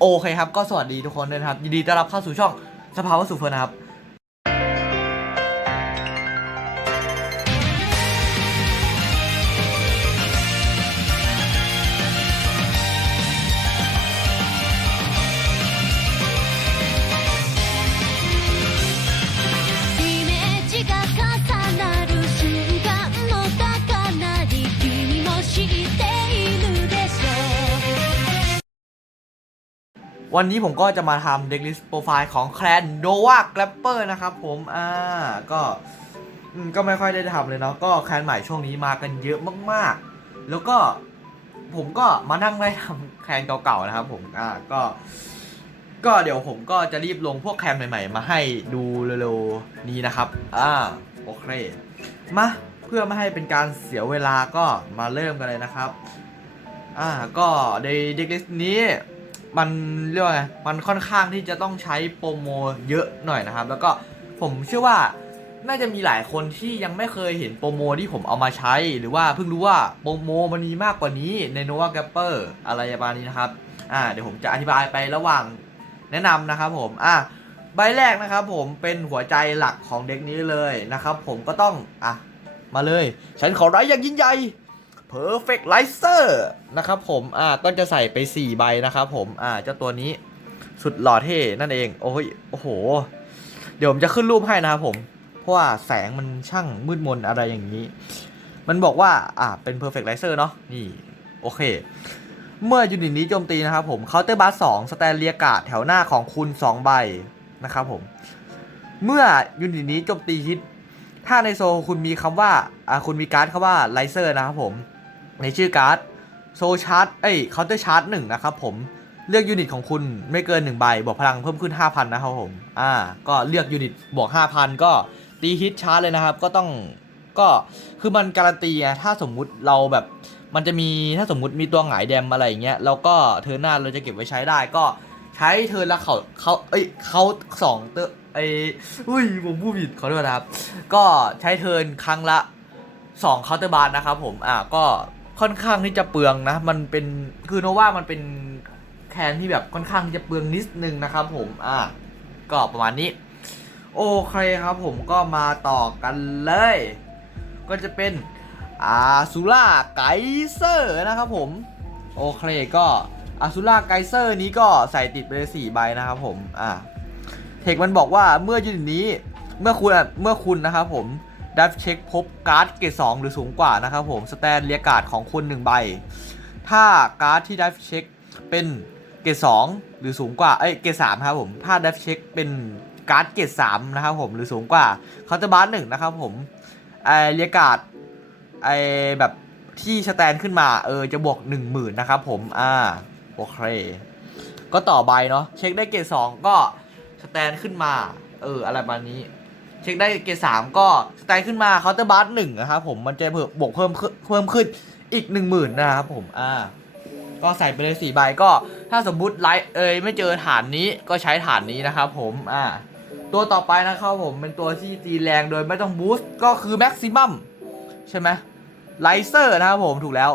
โอเคครับ ก็สวัสดีทุกคนด้วยนะครับ ยินดีต้อนรับเข้าสู่ช่องสภาวะสุเฟิร์นะครับ วันนี้ผมก็จะมาทำเด็กลิสต์โปรไฟล์ของแคลนโดวาแกลปเปอร์นะครับผม อ่า ก็ก็ไม่ค่อยได้ทำเลยเนาะ ก็แคลนใหม่ช่วงนี้มากันเยอะมากๆ แล้วก็ผมก็มานั่งไล่ทำแคลนเก่าๆนะครับผม อ่า ก็ ก็เดี๋ยวผมก็จะรีบลงพวกแคลนใหม่ๆ มาให้ดูเร็วๆนี้นะครับ อ่า โอเค มาเพื่อไม่ให้เป็นการเสียเวลาก็มาเริ่มกันเลยนะครับ อ่า ก็ในเด็กลิสต์นี้ มันเรียกว่าไง มันค่อนข้างที่จะต้องใช้โปรโมเยอะหน่อยนะครับ แล้วก็ผมเชื่อว่าน่าจะมีหลายคนที่ยังไม่เคยเห็นโปรโมที่ผมเอามาใช้ หรือว่าเพิ่งรู้ว่าโปรโมมันมีมากกว่านี้ใน Nova g a p p e r อะไรประมาณนี้นะครับ อ่า เดี๋ยวผมจะอธิบายไประหว่างแนะนำนะครับผม อ่าใบแรกนะครับผมเป็นหัวใจหลักของเด็กนี้เลยนะครับ ผมก็ต้อง อะ มาเลย ฉันขอไร้อย่างยิ่งใหญ่ Perfect Lizer นะครับผมอ่าก็จะใส่ไป 4 ใบนะครับผมอ่าเจ้าตัวนี้สุดหล่อเท่นั่นเอง โอ้ยโอ้โห เดี๋ยวผมจะขึ้นรูปให้นะครับผม เพราะว่าแสงมันช่างมืดมนอะไรอย่างนี้ มันบอกว่าอ่าเป็น Perfect Lizer เนาะนี่ โอเค เมื่อยูนิตนี้โจมตีนะครับผมเคาน์เตอร์บาร์สองสแตนเรียกาดแถวหน้าของคุณ 2 ใบนะครับผม เมื่อยูนิตนี้โจมตีฮิตถ้าในโซคุณมีคำว่าอ่าคุณมีการ์ดคำว่าไลเซอร์นะครับผม ในชื่อการ์ดโซชาร์ตเอ้ยเคาน์เตอร์ชาร์ตหนึ่งนะครับผมเลือกยูนิตของคุณไม่เกิน1ใบบวกพลังเพิ่มขึ้น 5,000 นะครับผม อ่า ก็เลือกยูนิตบวก 5,000 ก็ตีฮิตชาร์จเลยนะครับ ก็ต้อง ก็ คือมันการันตีไงถ้าสมมุติเราแบบ มันจะมี ถ้าสมมุติมีตัวหงายแดมอะไรอย่างเงี้ย แล้วก็เทอร์หน้าเราจะเก็บไว้ใช้ได้ ก็ใช้เทอร์นละเขาเขาเอ้ยเขาสองเตอไอ้อุ้ย ผมพูดผิดขอโทษนะครับ ก็ใช้เทิร์นครั้งละ2เคาน์เตอร์บาร์นะครับผม อ่า ก็ ค่อนข้างที่จะเปลืองนะ มันเป็นคือโนว่ามันเป็นแคนที่แบบค่อนข้างที่จะเปลืองนิดนึงนะครับผม อ่า ก็ประมาณนี้ โอเคครับผมก็มาต่อกันเลย ก็จะเป็นอาซูล่าไกเซอร์นะครับผม โอเคก็อาซูล่าไกเซอร์นี้ก็ใส่ติดไปเลยสี่ใบนะครับผม อ่า เทคมันบอกว่าเมื่อยูนิตนี้เมื่อคุณเมื่อคุณนะครับผม ดับเช็คพบการ์ดเกรดสองหรือสูงกว่านะครับผมสแตนเรียการ์ดของคุณหนึ่งใบ ถ้าการ์ดที่ดับเช็คเป็นเกรดสองหรือสูงกว่าเอ้ยเกรดสามครับผมถ้าดับเช็คเป็นการ์ดเกรดสามนะครับผมหรือสูงกว่าเคาน์เตอร์บาร์หนึ่งนะครับผมไอเรียการ์ดไอแบบที่สแตนขึ้นมาเออจะบวกหนึ่งหมื่นนะครับผมอ่าโอเคก็ต่อใบเนาะเช็คได้เกรดสองก็สแตนขึ้นมา เอออะไรประมาณนี้ เช็คได้เกรดสามก็สแตนขึ้นมาเคาน์เตอร์บาร์หนึ่งนะครับผมมันจะเพิ่มบวกเพิ่มขึ้นเพิ่มขึ้นอีกหนึ่งหมื่นนะครับผมอ่าก็ใส่ไปเลยสี่ใบก็ถ้าสมมุติไลท์เอยไม่เจอฐานนี้ก็ใช้ฐานนี้นะครับผมอ่าตัวต่อไปนะครับผมเป็นตัวที่ตีแรงโดยไม่ต้องบูสต์ก็คือแม็กซิมัมใช่ไหมไลเซอร์นะครับผมถูกแล้ว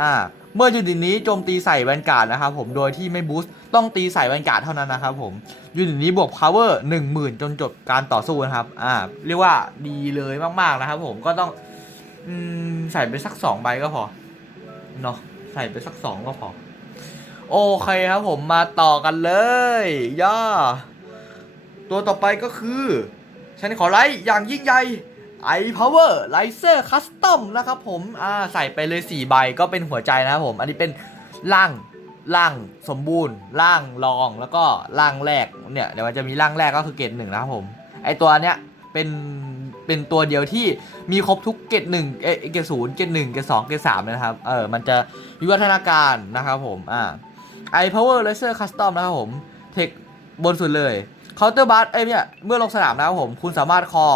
อ่าเมื่อยูนิตนี้โจมตีใส่แวนการ์ดนะครับผมโดยที่ไม่บูสต์ ต้องตีใส่แวนการ์ดเท่านั้นนะครับผมยูนิตนี้บวก power 10,000 จนจบการต่อสู้นะครับอ่าเรียกว่าดีเลยมากๆนะครับผมก็ต้องอืมใส่ไปสัก2ใบก็พอเนาะใส่ไปสัก 2 ก็พอ โอเคครับผมมาต่อกันเลย ย่า ตัวต่อไปก็คือ ฉันขอไลท์อย่างยิ่งใหญ่ i power laser custom นะครับผม อ่า ใส่ไปเลย 4 ใบก็เป็นหัวใจนะครับผม อันนี้เป็นร่าง ร่างสมบูรณ์ร่างรองแล้วก็ร่างแรกเนี่ยเดี๋ยวมันจะมีร่างแรกก็คือเกรดหนึ่งนะครับผมไอตัวเนี้ยเป็นเป็นตัวเดียวที่มีครบทุกเกรดหนึ่งเอเกรดศูนย์เกรดหนึ่งเกรดสองเกรดสามนะครับเออมันจะวิวัฒนาการนะครับผมอ่า i power laser custom นะครับผมเทคบนสุดเลยเคาน์เตอร์บัสเอ้ยเนี่ยเมื่อลงสนามนะครับผมคุณสามารถคอ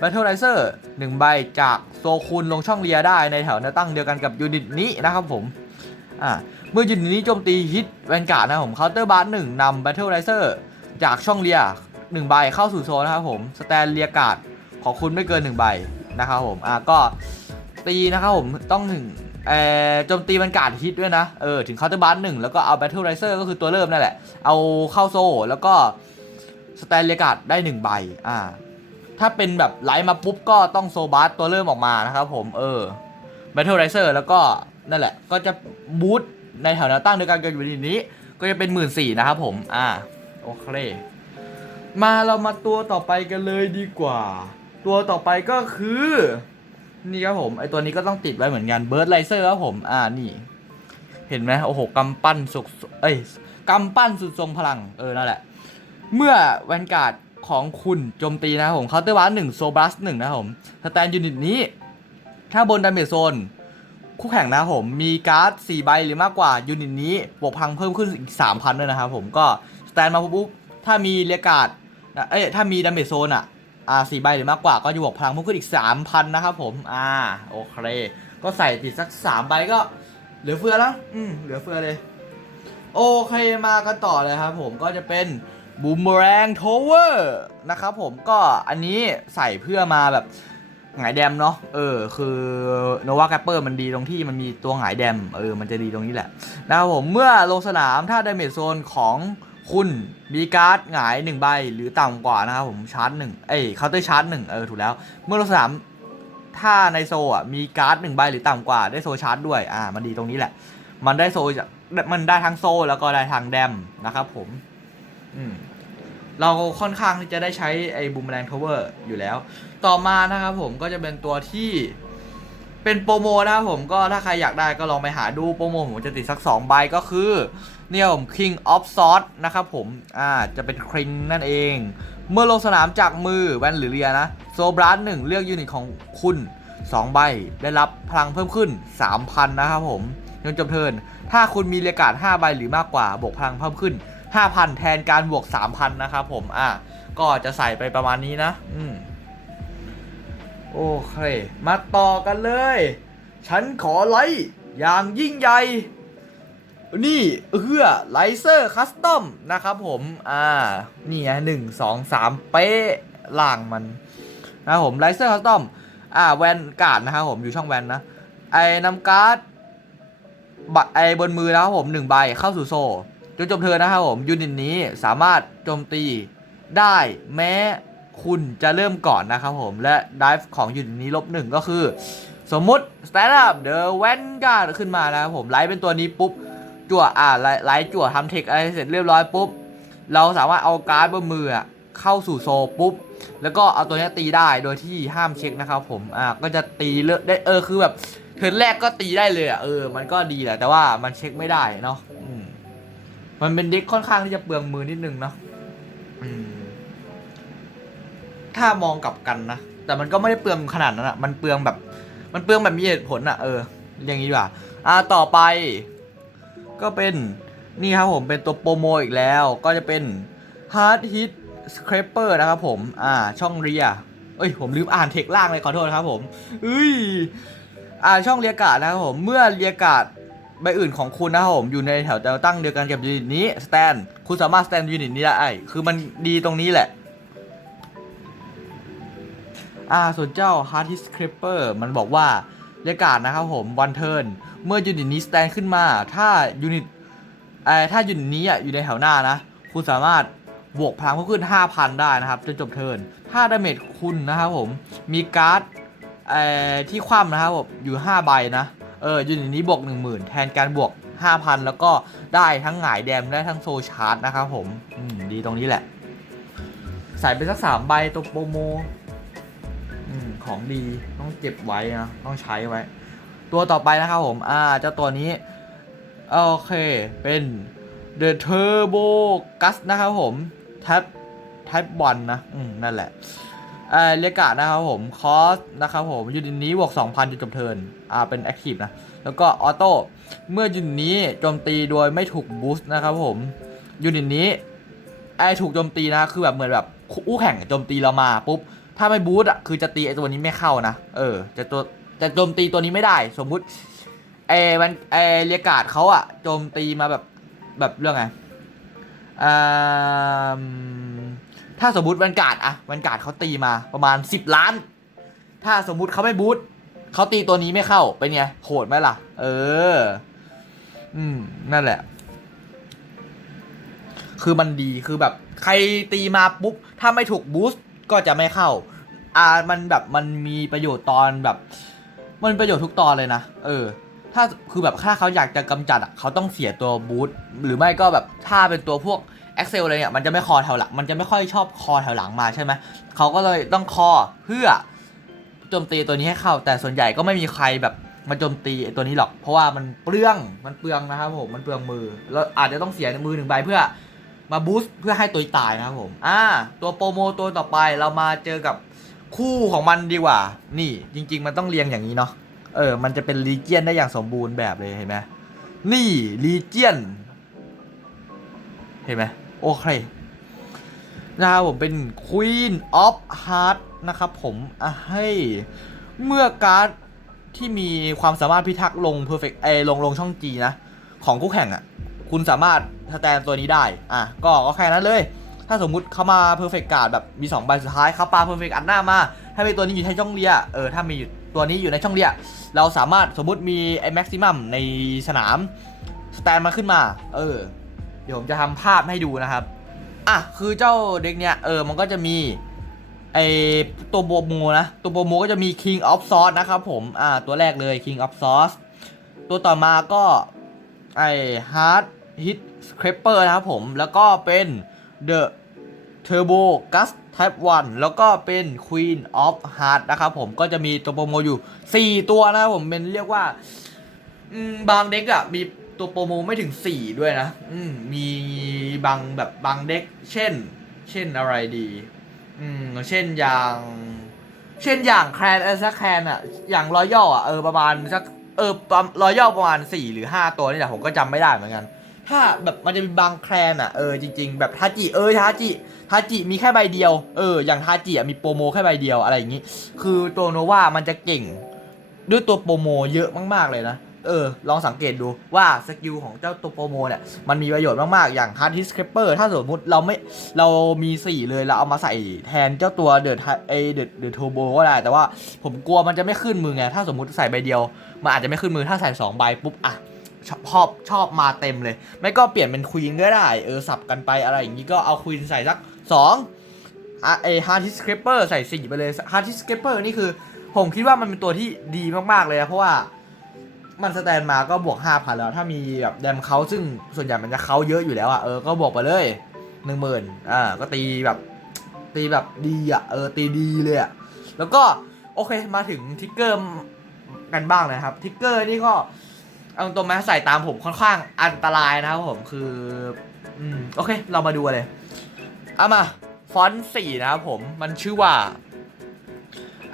Battle Riser 1ใบจากโซคุณลงช่องเรียได้ในแถวแนวตั้งเดียวกันกับยูนิตนี้นะครับผม อ่าเมื่อยูนิตนี้โจมตีฮิตแวนการ์ดนะครับผมเคาน์เตอร์บัสหนึ่งนำ Battle Riser จากช่องเรียหนึ่งใบเข้าสู่โซนนะครับผมสแตนเรียการ์ดของคุณไม่เกิน1ใบนะครับผมอ่าก็ตีนะครับผมต้องหนึ่งเอ่อโจมตีมันการดฮิตด้วยนะ เออ ถึงเคาน์เตอร์บัสหนึ่งแล้วก็เอาแบทเทิลไรเซอร์ก็คือตัวเริ่มนั่นแหละ เอาเข้าโซ่แล้วก็สแตนเลกาดได้หนึ่งใบ อ่า ถ้าเป็นแบบไลท์มาปุ๊บก็ต้องโซบัสตัวเริ่มออกมานะครับผม เออแบทเทิลไรเซอร์แล้วก็ นั่นแหละ ก็จะบูตในแถวแนวตั้งโดยการเกิดอยู่ในนี้ ก็จะเป็นหมื่นสี่นะครับผม อ่า โอเค มาเรามาตัวต่อไปกันเลยดีกว่า ตัวต่อไปก็คือ นี่ครับผม ไอตัวนี้ก็ต้องติดไว้เหมือนกันเบิร์ดไลเซอร์ครับผม อ่า นี่ เห็นไหมโอ้โหกำปั้นสุกเอ้ยกำปั้นสุดทรงพลัง เออ นั่นแหละ เมื่อแวนการ์ดของคุณโจมตีนะครับผมเคาน์เตอร์วาร์หนึ่งโซบัสหนึ่งนะครับผม สแตนยูนิตนี้ ถ้าบนดาเมจโซน คู่แข่งนะครับผมมีการ์ด 4 ใบหรือมากกว่ายูนิตนี้บวกพลังเพิ่มขึ้นอีก 3,000 ด้วยนะครับผมก็สแตนมาปุ๊บถ้ามีเรียการ์ดเอ้ยถ้ามีดาเมจโซนอะอ่าสี่ใบหรือมากกว่าก็จะบวกพลังเพิ่มขึ้นอีก 3,000 นะครับผม อ่าโอเค ก็ใส่ติดสัก 3 ใบก็เหลือเฟือแล้ว อืมเหลือเฟือเลย โอเคมากันต่อเลยครับผมก็จะเป็นบูมแรงโทเวอร์นะครับผมก็อันนี้ใส่เพื่อมาแบบ หงายแดมเนาะเออ คือโนวาแกปเปอร์มันดีตรงที่มันมีตัวหงายแดมเออมันจะดีตรงนี้แหละนะครับผมเมื่อลงสนามถ้าไดเมจโซนของคุณมีการ์ดหงายหนึ่งใบหรือต่ำกว่านะครับผมชาร์จหนึ่งเอ้ยเคาน์เตอร์ชาร์จหนึ่งเออถูกแล้ว เมื่อลงสนามถ้าในโซอะมีการ์ดหนึ่งใบหรือต่ำกว่าได้โซชาร์จด้วยอ่ามันดีตรงนี้แหละ มันได้โซจากมันได้ทั้งโซแล้วก็ได้ทางแดมนะครับผมอืมเราค่อนข้างที่จะได้ใช้ไอ้บูมแรงทาวเวอร์อยู่แล้ว ต่อมานะครับผมก็จะเป็นตัวที่เป็นโปรโมนะครับผมก็ถ้าใครอยากได้ก็ลองไปหาดูโปรโมผมจะติดสัก2ใบก็คือเนี่ยผม King of s o r d นะครับผมอ่าจะเป็นคริงนั่นเอง เมื่อลงสนามจากมือแวนหรือเรียนะโซบรัสหนึ่งเลือกยูนิตของคุณ 2 ใบ ได้รับพลังเพิ่มขึ้น 3,000 นะครับผมจนจบเทินถ้าคุณมีเรียการ์ด5ใบหรือมากกว่าบวกพลังเพิ่มขึ้น 5,000 แทนการบวก 3,000 นะครับผมอะก็จะใส่ไปประมาณนี้นะ อืม โอเค มาต่อกันเลย ฉันขอไลท์อย่างยิ่งใหญ่ นี่เอื้อไลเซอร์คัสตอมนะครับผม อ่า นี่ไงหนึ่งสองสามเป๊ะล่างมันนะครับผมไลเซอร์คัสตอม อ่า แวนการ์ดนะครับผมอยู่ช่องแวนนะ ไอ้นำการ์ดบะไอ้บนมือนะครับผมหนึ่งใบเข้าสู่โซ่จนจบเทิร์นนะครับผมยูนิตนี้สามารถโจมตีได้แม้ คุณจะเริ่มก่อนนะครับผม และดิฟของยูนิตนี้ลบหนึ่งก็คือ สมมุติ Stand up The Vanguard ขึ้นมานะครับผมไลท์เป็นตัวนี้ปุ๊บจั่วอ่าไลท์จั่วทำเทคอะไรเสร็จเรียบร้อยปุ๊บ เราสามารถเอาการ์ดบนมือเข้าสู่โซปุ๊บ แล้วก็เอาตัวนี้ตีได้โดยที่ห้ามเช็คนะครับผมอ่าก็จะตีเลอกได้เออคือแบบเทิร์นแรกก็ตีได้เลยอะเออ มันก็ดีแหละแต่ว่ามันเช็คไม่ได้เนาะมมันเป็นเด็กค่อนข้างที่จะเปลืองมือนิดนึงเนาะอืม ถ้ามองกลับกันนะ แต่มันก็ไม่ได้เปลืองขนาดนั้นอะมันเปลืองแบบ มันเปลืองแบบมีเหตุผลอะเออ อย่างนี้ดีกว่า อ่า ต่อไป ก็เป็น นี่ครับผมเป็นตัวโปรโมอีกแล้ว ก็จะเป็น Hard Hit Scraper นะครับผม อ่า ช่องเรีย เอ้ย ผมลืมอ่านเทคล่างเลยขอโทษครับผมเอ้ย อ่า ช่องเรียกาดนะครับผม เมื่อเรียกาดใบอื่นของคุณนะครับผม อยู่ในแถวแนวตั้งเดียวกันกับยูนิตนี้ สแตน คุณสามารถสแตนยูนิตนี้ได้ คือมันดีตรงนี้แหละ อ่าส่วนเจ้า Hard Hit Scraper มันบอกว่าเรียกาดนะครับผมวันเทิร์นเมื่อยูนิตนี้สแตนขึ้นมา ถ้ายูนิตเอ่อถ้ายูนิตนี้อะอยู่ในแถวหน้านะ คุณสามารถบวกพลังเพิ่มขึ้น 5,000 ได้นะครับจนจบเทิร์นถ้าดาเมจคุณนะครับผมมีการ์ดเอ่อที่คว่ำนะครับผมอยู่ 5 ใบนะเออยูนิตนี้บวก 10,000 แทนการบวก 5,000 แล้วก็ได้ทั้งหงายแดมได้ทั้งโซชาร์จนะครับผม อืม ดีตรงนี้แหละ ใส่ไปสักสามใบตัวโปรโม ของดีต้องเก็บไว้นะต้องใช้ไว้ ตัวต่อไปนะครับผม อ่าเจ้าตัวนี้โอเค เป็น The Turbo Gus นะครับผม Type Type 1นะ อืม นั่นแหละเออเรียกาดนะครับผม คอสนะครับผมยูนิตนี้บวก 2,000จนจบเทิร์นอ่า เป็นแอคทีฟนะ แล้วก็ออโต้ เมื่อยูนิตนี้โจมตีโดยไม่ถูกบูสต์นะครับผมยูนิตนี้ไอถูกโจมตีนะ คือแบบเหมือนแบบอู้แข่งโจมตีเรามาปุ๊บ ถ้าไม่บูสต์อะคือจะตีไอตัวนี้ไม่เข้านะ เออ จะตัวจะโจมตีตัวนี้ไม่ได้ สมมุติเอมันเอเรียกาดเขาอะโจมตีมาแบบแบบเรื่องไงอ่าถ้าสมมติวันการ์ดอะวันการ์ดเขาตีมาประมาณ 10 ล้าน ถ้าสมมุติเขาไม่บูทเขาตีตัวนี้ไม่เข้าเป็นไงโหดไหมล่ะ เออ อืม นั่นแหละ คือมันดีคือแบบ ใครตีมาปุ๊บ ถ้าไม่ถูกบูสต์ก็จะไม่เข้า อ่ามันแบบมันมีประโยชน์ตอนแบบ มันประโยชน์ทุกตอนเลยนะ เออ ถ้าคือแบบถ้าเขาอยากจะกำจัดอะเขาต้องเสียตัวบูสต์หรือไม่ก็แบบถ้าเป็นตัวพวก Excel อะไรเนี่ยมันจะไม่คอแถวหลังมันจะไม่ค่อยชอบคอแถวหลังมาใช่ไหมเขาก็เลยต้องคอเพื่อโจมตีตัวนี้ให้เข้า แต่ส่วนใหญ่ก็ไม่มีใครแบบมาโจมตีตัวนี้หรอก เพราะว่ามันเปลืองมันเปลืองนะครับผมมันเปลืองมือแล้วอาจจะต้องเสียมือหนึ่งใบเพื่อมาบูสต์เพื่อให้ตัวตายนะครับผม อ่า ตัวโปรโมตัวต่อไปเรามาเจอกับ คู่ของมันดีกว่า นี่จริง ๆ มันต้องเรียงอย่างนี้เนาะ เออ มันจะเป็นลีเจียนได้อย่างสมบูรณ์แบบเลยเห็นไหมนี่ลีเจียน เห็นไหมโอเคนะครับผมเป็น Queen of Heart นะครับผมอะให้เมื่อการ์ดที่มีความสามารถพิทักษ์ลง Perfect เอลงลงช่อง G นะ ของคู่แข่งอะ คุณสามารถสแตนตัวนี้ได้ อะ ก็ก็แค่นั้นเลย ถ้าสมมุติเขามา Perfect Card แบบมี2ใบสุดท้ายเขาปา Perfect อัดหน้ามาถ้ามีตัวนี้อยู่ในช่องเลียเออถ้ามีตัวนี้อยู่ในช่องเลียเราสามารถสมมุติมีไอ้ Maximum ในสนามสแตนมาขึ้นมา เออ เดี๋ยวผมจะทำภาพให้ดูนะครับอะคือเจ้าเด็กเนี้ยเออมันก็จะมีไอตัวโบโมนะ ตัวโบโมก็จะมี King of Swords นะครับผม อ่า ตัวแรกเลย King of Swords ตัวต่อมาก็ ไอ Hard Hit Scraper นะครับผม แล้วก็เป็น The Turbo Gus Type 1 แล้วก็เป็น Queen of Heart นะครับผมก็จะมีตัวโปรโมอยู่ 4 ตัวนะครับผมเป็นเรียกว่าบางเด็กอะมีตัวโปรโมไม่ถึง 4 ด้วยนะมมีบางแบบบางเด็ก เช่น เช่นอะไรดี อืม เช่นอย่าง เช่นอย่างแคลนเออสักแคลนอะอย่างรอยัลอะเออประมาณสักเออรอยัลประมาณ 4 หรือ 5 ตัวนี่แหละผมก็จำไม่ได้เหมือนกัน ถ้าแบบมันจะมีบางแคลนอะเออจริง ๆ แบบทาจิเออทาจิทาจิมีแค่ใบเดียวเอออย่างทาจิอะมีโปรโมแค่ใบเดียวอะไรอย่างงี้ คือตัวโนวามันจะเก่ง ด้วยตัวโปรโมเยอะมาก ๆเลยนะเออลองสังเกตดูว่าสกิลของเจ้าตัวโปรโมเนี่ยมันมีประโยชน์มาก ๆ อย่าง Hard Hit Scraper ถ้าสมมติเราไม่เรามี 4 เลยเราเอามาใส่แทนเจ้าตัวเดอะไอเดอะเดอะโทโบก็ได้ แต่ว่าผมกลัวมันจะไม่ขึ้นมือไง ถ้าสมมติใส่ใบเดียว มันอาจจะไม่ขึ้นมือถ้าใส่ 2 ใบปุ๊บ อะ ชอบชอบชอบมาเต็มเลย ไม่ก็เปลี่ยนเป็นควีนก็ได้ เออสับกันไปอะไรอย่างนี้ก็เอาควีนใส่สัก2อะไอ Hard Hit Scraper ใส่ 4 ไปเลย Hard Hit Scraper นี่คือ ผมคิดว่ามันเป็นตัวที่ดีมากๆเลยนะเพราะว่ามันสแตนมาก็บวก 5,000 แล้ว ถ้ามีแบบแดมเขาซึ่งส่วนใหญ่มันจะเขาเยอะอยู่แล้วอะเออก็บวกไปเลย 10,000อ่าก็ตีแบบตีแบบดีอะเออตีดีเลยอะแล้วก็โอเคมาถึงทิกเกอร์กันบ้างนะครับทิกเกอร์นี่ก็ เอาตรงๆไหมใส่ตามผมค่อนข้างอันตรายนะครับผมคืออืมโอเค เรามาดูเลยเอามาฟอนต์สี่นะครับผมมันชื่อว่า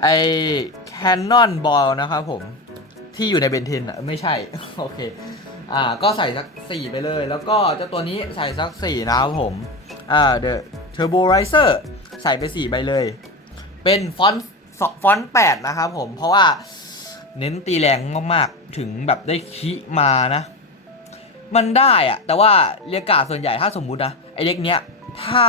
ไอ Canon Ball นะครับผมที่อยู่ในเบนเทนอะไม่ใช่ โอเคอ่าก็ใส่สัก4ไปเลย แล้วก็เจ้าตัวนี้ใส่สัก4นะครับผมอ่า The Turbo Riser ใส่ไป4ไปเลย เป็นฟอนต์ฟอนต์8นะครับผมเพราะว่า เน้นตีแรงมากๆ ถึงแบบได้คิมานะ มันได้อะแต่ว่าเรียกาดส่วนใหญ่ถ้าสมมุตินะไอเด็กเนี้ยถ้า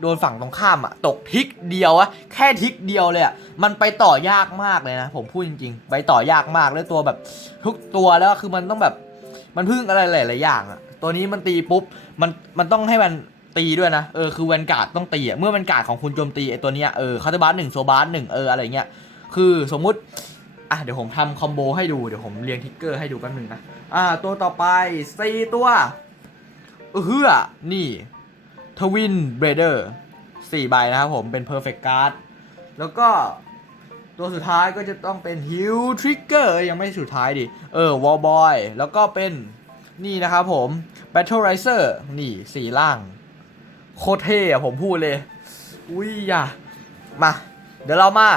โดนฝั่งตรงข้ามอะตกทิกเดียวอะแค่ทิกเดียวเลยอะมันไปต่อยากมากเลยนะ ผมพูดจริงๆ ไปต่อยากมากแล้วตัวแบบทุกตัวแล้วคือมันต้องแบบมันพึ่งอะไรหลายๆอย่างอะตัวนี้มันตีปุ๊บมันมันต้องให้มันตีด้วยนะ เออ คือแวนการ์ดต้องตีอะเมื่อแวนการ์ดของคุณโจมตีไอตัวเนี้ย เออคาร์บาสหนึ่งโซบาสหนึ่งเออ อะไรเงี้ย คือสมมุติ อะเดี๋ยวผมทำคอมโบให้ดู เดี๋ยวผมเรียงทิกเกอร์ให้ดูแป๊บนึงนะ อ่า ตัวต่อไปสี่ตัวเฮือนี่ทวินเบรเดอร์สี่ใบนะครับผมเป็น Perfect Card แล้วก็ตัวสุดท้ายก็จะต้องเป็น h i l Trigger ยังไม่สุดท้ายดิ เออ Wall Boy แล้วก็เป็นนี่นะครับผม Battle Riser นี่สี่ล่าง โคตรเท่อะผมพูดเลย อุ้ยอย่ามา เดี๋ยวเรามา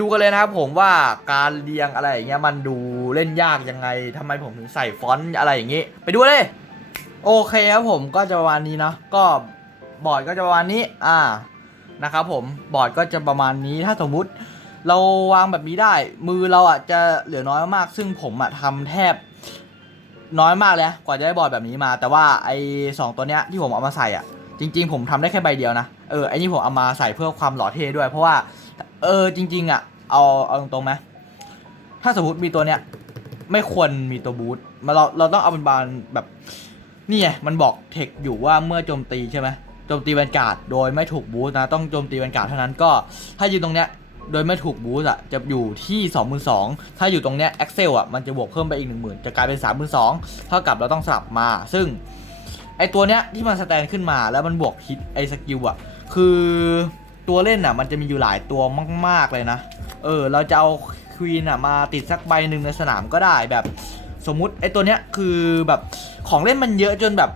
ดูกันเลยนะครับผมว่าการเรียงอะไรอย่างเงี้ยมันดูเล่นยากยังไงทำไมผมถึงใส่ฟอนต์อะไรอย่างงี้ ไปดูเลย โอเคครับผมก็จะประมาณนี้เนาะก็บอร์ดก็จะประมาณนี้ อ่านะครับผมบอร์ดก็จะประมาณนี้ถ้าสมมุติ เราวางแบบนี้ได้ มือเราอะจะเหลือน้อยมาก ซึ่งผมอะทำแทบน้อยมากเลยกว่าจะได้บอร์ดแบบนี้มา แต่ว่าไอ้สองตัวเนี้ยที่ผมเอามาใส่อะจริง ๆ ผมทำได้แค่ใบเดียวนะเออไอ้นี่ผมเอามาใส่เพื่อความหล่อเท่ด้วย เพราะว่า เออจริง ๆ อะ เอาเอาตรงๆไหมถ้าสมมติมีตัวเนี้ย ไม่ควรมีตัวบูทมาเราเราต้องเอาเป็นบานแบบนี่ไงมันบอกเทคอยู่ว่าเมื่อโจมตีใช่ไหมโจมตีแวนการ์ดโดยไม่ถูกบูทนะต้องโจมตีแวนการ์ดเท่านั้นก็ถ้ายืนตรงเนี้ยโดยไม่ถูกบูทอะจะอยู่ที่22,000ถ้าอยู่ตรงเนี้ย Excel อะมันจะบวกเพิ่มไปอีก 10,000 จะกลายเป็น 32,000เท่ากับเราต้องสลับมา ซึ่งไอตัวเนี้ยที่มันสแตนขึ้นมาแล้วมันบวกฮิตไอสกิลอะคือ ตัวเล่นอะ มันจะมีอยู่หลายตัวมาก ๆ เลยนะ เออ เราจะเอาควีนอะมาติดสักใบหนึ่งในสนามก็ได้แบบสมมุติไอตัวเนี้ยคือแบบของเล่นมันเยอะจนแบบ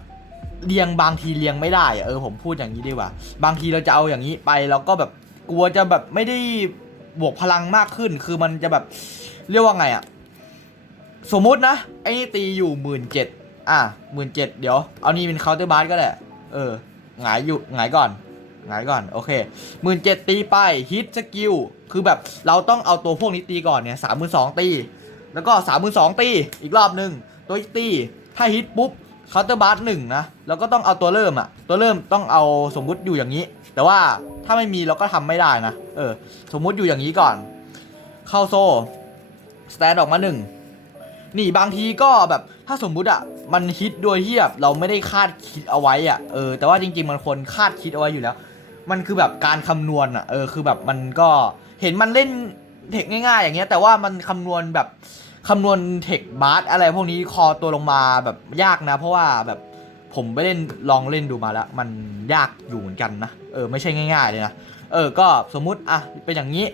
เรียงบางทีเรียงไม่ได้อะเออผมพูดอย่างนี้ดีกว่า บางทีเราจะเอาอย่างนี้ไปแล้วก็แบบกลัวจะแบบไม่ได้บวกพลังมากขึ้น คือมันจะแบบเรียกว่าไงอะสมมุตินะ ไอ้นี่ตีอยู่หมื่นเจ็ดอะหมื่นเจ็ดเดี๋ยว เอานี่เป็นเคาน์เตอร์บาร์ก็ได้เออหงายอยู่หงายก่อน หงายก่อน โอเคหมื่นเจ็ดตีไปฮิตสกิลคือแบบเราต้องเอาตัวพวกนี้ตีก่อนเนี่ยสามหมื่นสองตี แล้วก็สามหมื่นสองตี อีกรอบหนึ่งตัวตีถ้าฮิตปุ๊บเคาน์เตอร์บาร์หนึ่งนะแล้วก็ต้องเอาตัวเริ่มอะตัวเริ่มต้องเอาสมมุติอยู่อย่างนี้ แต่ว่าถ้าไม่มีเราก็ทำไม่ได้นะ เออ สมมุติอยู่อย่างนี้ก่อน เข้าโซ่สแตนออกมาหนึ่งนี่บางทีก็แบบถ้าสมมุติอะมันฮิตโดยที่แบบเราไม่ได้คาดคิดเอาไว้อะเออแต่ว่าจริง ๆ มันควรคาดคิดเอาไว้อยู่แล้ว มันคือแบบการคำนวณอะเออคือแบบมันก็เห็นมันเล่นเทคง่ายๆ อย่างเงี้ยแต่ว่ามันคำนวณแบบคำนวณเทคบาร์อะไรพวกนี้คอตัวลงมาแบบยากนะ เพราะว่าแบบผมไปเล่นลองเล่นดูมาแล้ว มันยากอยู่เหมือนกันนะเออไม่ใช่ง่าย ๆเลยนะเออก็สมมุติอะเป็นอย่างนี้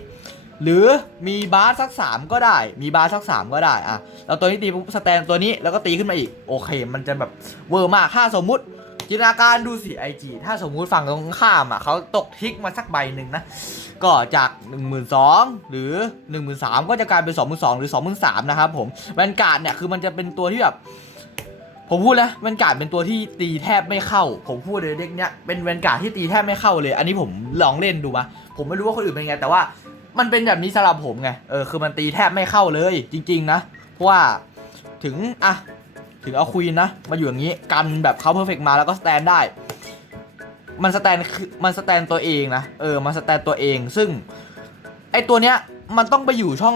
หรือมีบาสสักสามก็ได้ มีบาสสักสามก็ได้อะแล้วตัวนี้ตีปุ๊บสแตนตัวนี้แล้วก็ตีขึ้นมาอีกโอเค มันจะแบบเวอร์มากถ้าสมมุติ จินตนาการดูสิไอจีถ้าสมมุติฝั่งตรงข้ามอะเขาตกทิกมาสักใบหนึ่งนะ ก็จาก 1 2 0 0 0หรือ 1 3 0 0 0ก็จะกลายเป็น 2 2 0 0หรือ 2 3 0 0 0นะครับผมแวนการ์ดเนี่ยคือมันจะเป็นตัวที่แบบผมพูดแล้วแวนการ์ดเป็นตัวที่ตีแทบไม่เข้า ผมพูดเลยเด็กเนี้ยเป็นแวนการ์ดที่ตีแทบไม่เข้าเลย อันนี้ผมลองเล่นดูมาผมไม่รู้ว่าคนอื่นเป็นไงแต่ว่ามันเป็นแบบนี้สำหรับผมไงเออคือมันตีแทบไม่เข้าเลยจริง ๆ นะ เพราะว่าถึงอะ ถึงเอาควีนนะ มาอยู่อย่างนี้กันแบบเขาเพอร์เฟกมาแล้วก็สแตนได้ มันสแตนคือมันสแตนตัวเองนะ เออ มันสแตนตัวเอง ซึ่ง ไอตัวเนี้ยมันต้องไปอยู่ช่อง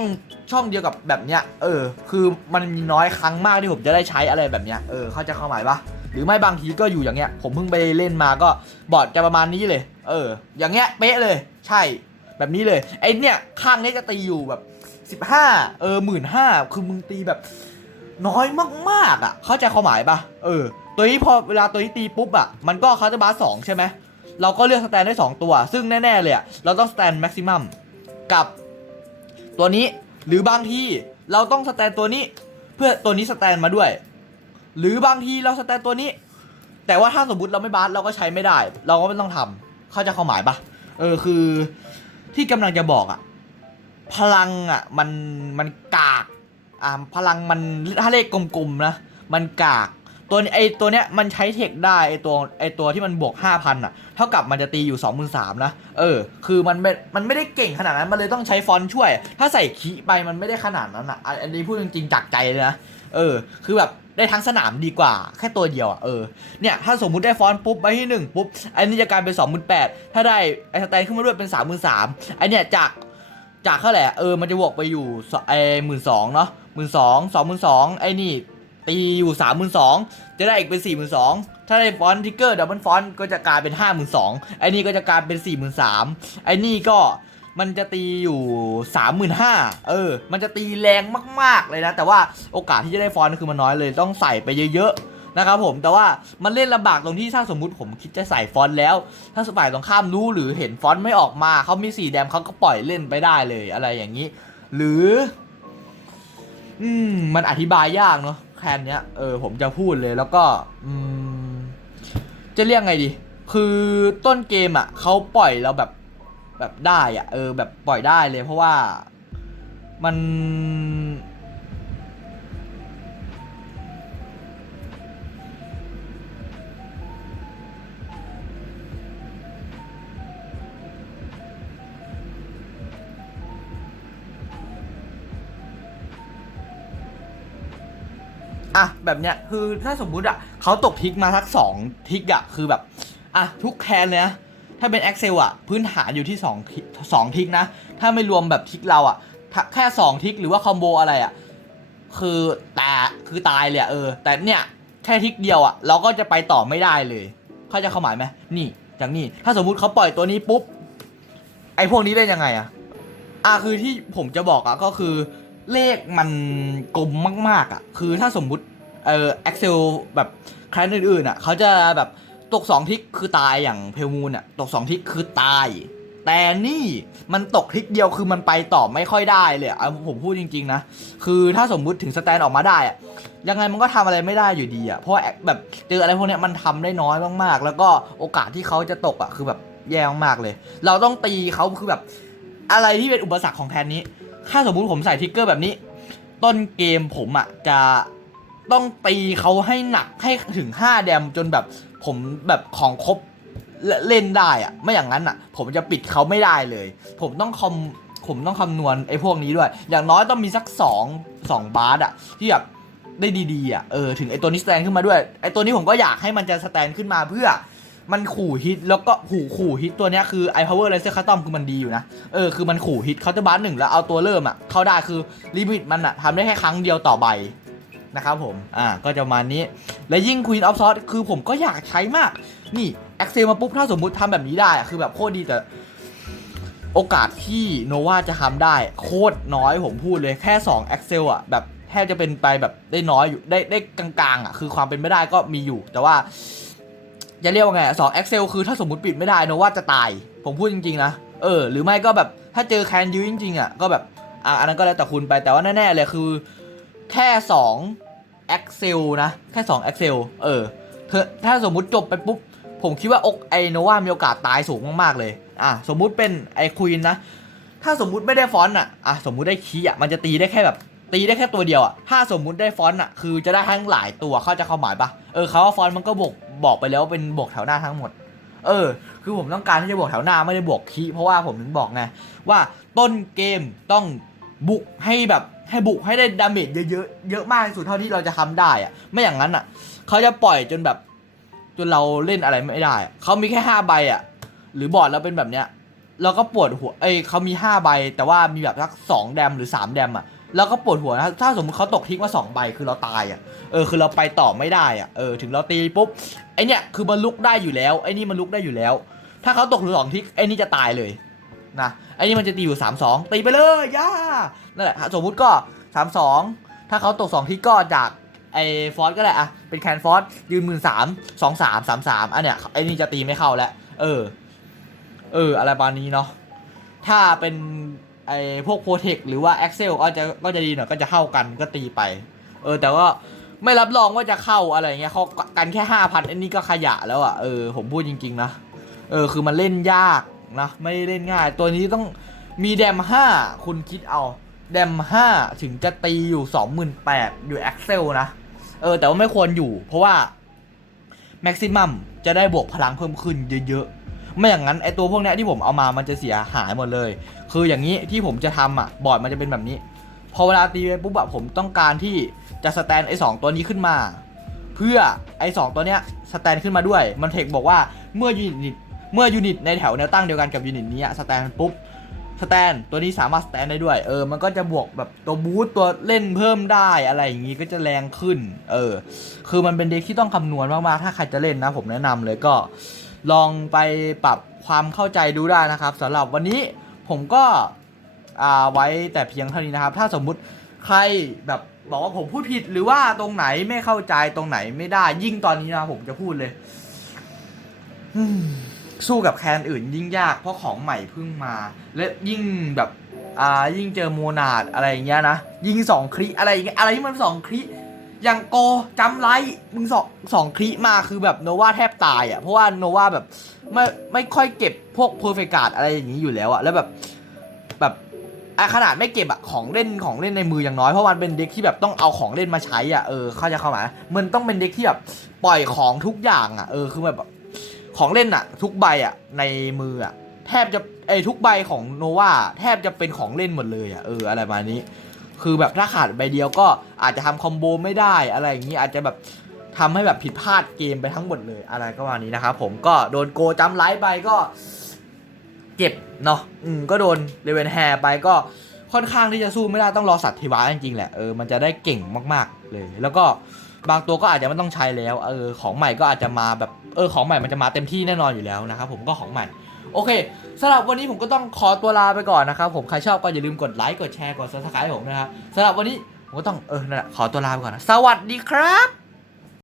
ช่องเดียวกับแบบเนี้ย เออ คือมันมีน้อยครั้งมากที่ผมจะได้ใช้อะไรแบบเนี้ย เออ เข้าใจความหมายปะหรือไม่บางทีก็อยู่อย่างเงี้ย ผมเพิ่งไปเล่นมาก็บอร์ดจะประมาณนี้เลย เออ อย่างเงี้ยเป๊ะเลย ใช่ แบบนี้เลย ไอเนี่ยข้างนี้จะตีอยู่แบบสิบห้าเออหมื่นห้าคือมึงตีแบบ น้อยมากๆอะ เข้าใจความหมายปะเออ ตัวนี้พอเวลาตัวนี้ตีปุ๊บอะ มันก็คาร์ตบาร์สองใช่ไหม เราก็เลือกสแตนได้ 2 ตัว ซึ่งแน่ ๆ เลยอะ เราต้องสแตนแม็กซิมัมกับ ตัวนี้ หรือบางทีเราต้องสแตนตัวนี้ เพื่อตัวนี้สแตนมาด้วย หรือบางทีเราสแตนตัวนี้ แต่ว่าถ้าสมมติเราไม่บาร์เราก็ใช้ไม่ได้ เราก็ไม่ต้องทำเข้าใจความหมายปะเออคือที่กำลังจะบอกอะ พลังอะมันมันกาก อ่าพลังมันถ้าเลขกลมๆนะ มันกาก ตัวไอตัวเนี้ยมันใช้เทคได้ไอตัวไอตัวที่มันบวก 5,000อะ เท่ากับมันจะตีอยู่ 23,000นะ เออ คือมันไม่มันไม่ได้เก่งขนาดนั้น มันเลยต้องใช้ฟอนต์ช่วย ถ้าใส่คีไปมันไม่ได้ขนาดนั้นอะ อันอันนี้พูดจริงๆจากใจเลยนะ เออ คือแบบได้ทั้งสนามดีกว่า แค่ตัวเดียวอะเออเนี่ยถ้าสมมุติได้ฟอนต์ปุ๊บไปที่หนึ่งปุ๊บอันนี้จะกลายเป็น 28,000ถ้าได้ไอสแตนขึ้นมาด้วยเป็น 33,000ไอเนี่ยจาก จากเท่าไหร่อะเออมันจะบวกไปอยู่ไอหมื่นสองเนาะหมื่นสองสองหมื่นสองไอ้นี่ตีอยู่สามหมื่นสองจะได้อีกเป็นสี่หมื่นสองถ้าได้ฟอนต์ทิกเกอร์ดับเบิลฟอนต์ก็จะกลายเป็นห้าหมื่นสองไอ้นี่ก็จะกลายเป็นสี่หมื่นสามไอ้นี่ก็มันจะตีอยู่สามหมื่นห้าเออ มันจะตีแรงมาก ๆ เลยนะ แต่ว่าโอกาสที่จะได้ฟอนต์คือมันน้อยเลยต้องใส่ไปเยอะๆ นะครับผมแต่ว่ามันเล่นลำบากตรงที่ถ้าสมมุติผมคิดจะใส่ฟอนต์แล้ว ถ้าสฝ่ายตรงข้ามรู้หรือเห็นฟอนต์ไม่ออกมาเขามีสีแดงเขาก็ปล่อยเล่นไปได้เลยอะไรอย่างนี้ หรือ อืมมันอธิบายยากเนาะแคนเนี้ยเออผมจะพูดเลยแล้วก็ อืม จะเรียกไงดี คือต้นเกมอะเขาปล่อยเราแบบแบบได้อะ เออ แบบปล่อยได้เลย เพราะว่ามัน อะแบบเนี้ยคือถ้าสมมุติอะเขาตกทิกมาสักสองทิกอะคือแบบอะทุกแคนเลยนะถ้าเป็น Excel อะพื้นฐานอยู่ที่2ทิกสองทิกนะ ถ้าไม่รวมแบบทิกเราอะแค่สองทิกหรือว่าคอมโบอะไรอะคือแต่คือตายเลยอะเออ แต่เนี่ยแค่ทิกเดียวอะเราก็จะไปต่อไม่ได้เลย เข้าใจความหมายไหมนี่อย่างนี้ถ้าสมมุติเขาปล่อยตัวนี้ปุ๊บไอ้พวกนี้เล่นยังไงอะอะคือที่ผมจะบอกอะก็คือ เลขมันกลมมาก ๆอะคือถ้าสมมุติเอ่อ Excel แบบแคลนอื่นๆอะเขาจะแบบตกสองทิกคือตายอย่างเพลมูนอะตกสองทิกคือตาย แต่นี่มันตกทิกเดียวคือมันไปต่อไม่ค่อยได้เลยอะผมพูดจริง ๆ นะ คือถ้าสมมุติถึงสแตนออกมาได้อะยังไงมันก็ทำอะไรไม่ได้อยู่ดีอะเพราะแบบเจออะไรพวกเนี้ยมันทำได้น้อยมากๆ แล้วก็โอกาสที่เขาจะตกอะคือแบบแย่มากเลย เราต้องตีเขาคือแบบอะไรที่เป็นอุปสรรคของแทนนี้ ถ้าสมมุติผมใส่ทิกเกอร์แบบนี้ ต้นเกมผมอะจะต้องตีเขาให้หนักให้ถึง 5 แดมจนแบบผมแบบของครบและเล่นได้อะไม่อย่างนั้นอะผมจะปิดเขาไม่ได้เลย ผมต้องคอมผมต้องคำนวณไอ้พวกนี้ด้วย อย่างน้อยต้องมีสัก2 2บาร์อะที่แบบได้ดีๆอะเออถึงไอ้ตัวนี้สแตนขึ้นมาด้วยไอ้ตัวนี้ผมก็อยากให้มันจะสแตนขึ้นมาเพื่อ มันขู่ฮิตแล้วก็ขู่ขู่ฮิตตัวเนี้ยคือ i power laser custom คือมันดีอยู่นะ เออคือมันขู่ฮิตเคาน์เตอร์บาร์หนึ่งแล้วเอาตัวเริ่มอะเข้าได้คือลิมิตมันอะทำได้แค่ครั้งเดียวต่อใบนะครับผม อ่า ก็จะมานี้ และยิ่ง Queen of Swords คือผมก็อยากใช้มาก นี่ Excel มาปุ๊บ ถ้าสมมุติทำแบบนี้ได้ คือแบบโคตรดีแต่ โอกาสที่โนวาจะทำได้ โคตรน้อยผมพูดเลย แค่2 Excel อะ แบบแทบจะเป็นไปแบบได้น้อยอยู่ ได้ได้กลางๆ อะ คือความเป็นไม่ได้ก็มีอยู่ แต่ว่า จะเรียกว่าไงสอง Excel คือถ้าสมมติปิดไม่ได้โนว่าจะตาย ผมพูดจริงๆนะ เออ หรือไม่ก็แบบถ้าเจอแคนยื้อจริงๆอะก็แบบอะอันนั้นก็แล้วแต่คุณไปแต่ว่าแน่ๆเลยคือ แค่2 Excel นะ แค่2 Excel เออเธอถ้าสมมุติจบไปปุ๊บ ผมคิดว่าอกไอโนวามีโอกาสตายสูงมากๆเลย อะ สมมุติเป็นไอควีนนะ ถ้าสมมุติไม่ได้ฟอนต์อะ อะ สมมุติได้คีย์อะ มันจะตีได้แค่แบบ ตีได้แค่ตัวเดียวอะถ้าสมมุติได้ฟอนต์อะคือจะได้ทั้งหลายตัวเข้าใจะเข้าหมายปะเออเขาว่าฟอนต์มันก็บอกบอกไปแล้วว่าเป็นบวกแถวหน้าทั้งหมด เออ คือผมต้องการที่จะบวกแถวหน้าไม่ได้บวกคีเพราะว่าผมถึงบอกไงว่าต้นเกมต้องบุกให้แบบให้บุกให้ได้ดาเมจเยอะๆเยอะมากที่สุดเท่าที่เราจะทำได้อะไม่อย่างนั้นอะเขาจะปล่อยจนแบบจนเราเล่นอะไรไม่ได้อะเขามีแค่ห้าใบอะ หรือบอร์ดเราเป็นแบบเนี้ยเราก็ปวดหัว เอ้ยเขามีห้าใบ แต่ว่ามีแบบสักสองแดมหรือสามแดมอะ เราก็ปวดหัวนะถ้าสมมติเขาตกทิ้งมาสองใบคือเราตายอะเออคือเราไปต่อไม่ได้อะเออถึงเราตีปุ๊บไอเนี้ยคือมันลุกได้อยู่แล้วไอนี่มันลุกได้อยู่แล้ว ถ้าเขาตกหรือสองทิกไอนี่จะตายเลยนะไอนี่มันจะตีอยู่สามสองตีไปเลยย่านั่นแหละสมมุติก็สามสองถ้าเขาตกสองทิกก็จากไอฟอสก็ได้อะเป็นแคนฟอสยืนหมื่นสามสองสามสามสามอันเนี้ยไอนี่จะตีไม่เข้าแล้วเออ เออ อะไรประมาณนี้เนาะถ้าเป็น ไอพวกโปรเทคหรือว่า Excel ก็จะก็จะดีหน่อยก็จะเข้ากันก็ตีไป เออแต่ว่าไม่รับรองว่าจะเข้าอะไรเงี้ยเขากันแค่ห้าพันอันนี้ก็ขยะแล้วอะ่ะเออผมพูดจริงๆนะเออคือมันเล่นยากนะไม่เล่นง่าย ตัวนี้ต้องมีแดมห้าคุณคิดเอา แดมห้าถึงจะตีอยู่สองหมื่นแปดอยู่ Excel นะเออแต่ว่าไม่ควรอยู่ เพราะว่าแม็กซิมัมจะได้บวกพลังเพิ่มขึ้นเยอะ ไม่อย่างนั้นไอตัวพวกเนี้ยที่ผมเอามามันจะเสียหายหมดเลย คืออย่างนี้ที่ผมจะทำอะบอร์ดมันจะเป็นแบบนี้ พอเวลาตีไปปุ๊บอะผมต้องการที่จะสแตนไอสองตัวนี้ขึ้นมา เพื่อไอสองตัวเนี้ยสแตนขึ้นมาด้วย มันเทคบอกว่าเมื่อยูนิตเมื่อยูนิตในแถวแนวตั้งเดียวกันกับยูนิตนี้สแตนปุ๊บสแตนตัวนี้สามารถสแตนได้ด้วย เออ มันก็จะบวกแบบตัวบูสต์ตัวเล่นเพิ่มได้อะไรอย่างงี้ก็จะแรงขึ้น เออ คือมันเป็นเด็กที่ต้องคำนวณมากๆ ถ้าใครจะเล่นนะ ผมแนะนำเลยก็ ลองไปปรับความเข้าใจดูได้นะครับสำหรับวันนี้ผมก็อ่าไว้แต่เพียงเท่านี้นะครับ ถ้าสมมุติใครแบบบอกว่าผมพูดผิดหรือว่าตรงไหนไม่เข้าใจตรงไหนไม่ได้ยิ่งตอนนี้นะผมจะพูดเลยสู้กับแคนอื่นยิ่งยากเพราะของใหม่เพิ่งมา และยิ่งแบบอ่ายิ่งเจอโมนาดอะไรอย่างเงี้ยนะ ยิ่งสองคลิอะไรอย่างเงี้ยอะไรที่มันสองคลิ อย่างโกจำไรมึงสองสองคลิมาคือแบบโนวาแทบตายอะ เพราะว่าโนวาแบบไม่ไม่ค่อยเก็บพวกเพอร์เฟกาดอะไรอย่างนี้อยู่แล้วอะ แล้วแบบแบบอะขนาดไม่เก็บอะของเล่นของเล่นในมืออย่างน้อยเพราะมันเป็นเด็กที่แบบต้องเอาของเล่นมาใช้อะเออเข้าใจเข้ามามันต้องเป็นเด็กที่แบบปล่อยของทุกอย่างอะเออคือแบบของเล่นอะ ทุกใบอะในมืออะแทบจะไอ้ทุกใบของโนวาแทบจะเป็นของเล่นหมดเลยอะเอออะไรประมาณนี้ คือแบบถ้าขาดใบเดียวก็อาจจะทำคอมโบไม่ได้อะไรอย่างนี้อาจจะแบบทำให้แบบผิดพลาดเกมไปทั้งหมดเลยอะไรก็วันนี้นะครับผมก็โดนโกจำไลฟ์ไปก็เจ็บเนาะอืมก็โดนเลเวนแฮร์ไปก็ค่อนข้างที่จะสู้ไม่ได้ต้องรอสัตว์เทวะจริงๆแหละเออมันจะได้เก่งมากๆเลย แล้วก็บางตัวก็อาจจะไม่ต้องใช้แล้วเออของใหม่ก็อาจจะมาแบบเออของใหม่มันจะมาเต็มที่แน่นอนอยู่แล้วนะครับผมก็ของใหม่ โอเค สำหรับวันนี้ผมก็ต้องขอตัวลาไปก่อนนะครับ ผมใครชอบก็อย่าลืมกดไลค์กดแชร์กดซับสไครต์ผมนะครับสำหรับวันนี้ผมก็ต้องเออนั่นแหละขอตัวลาไปก่อนนะสวัสดีครับ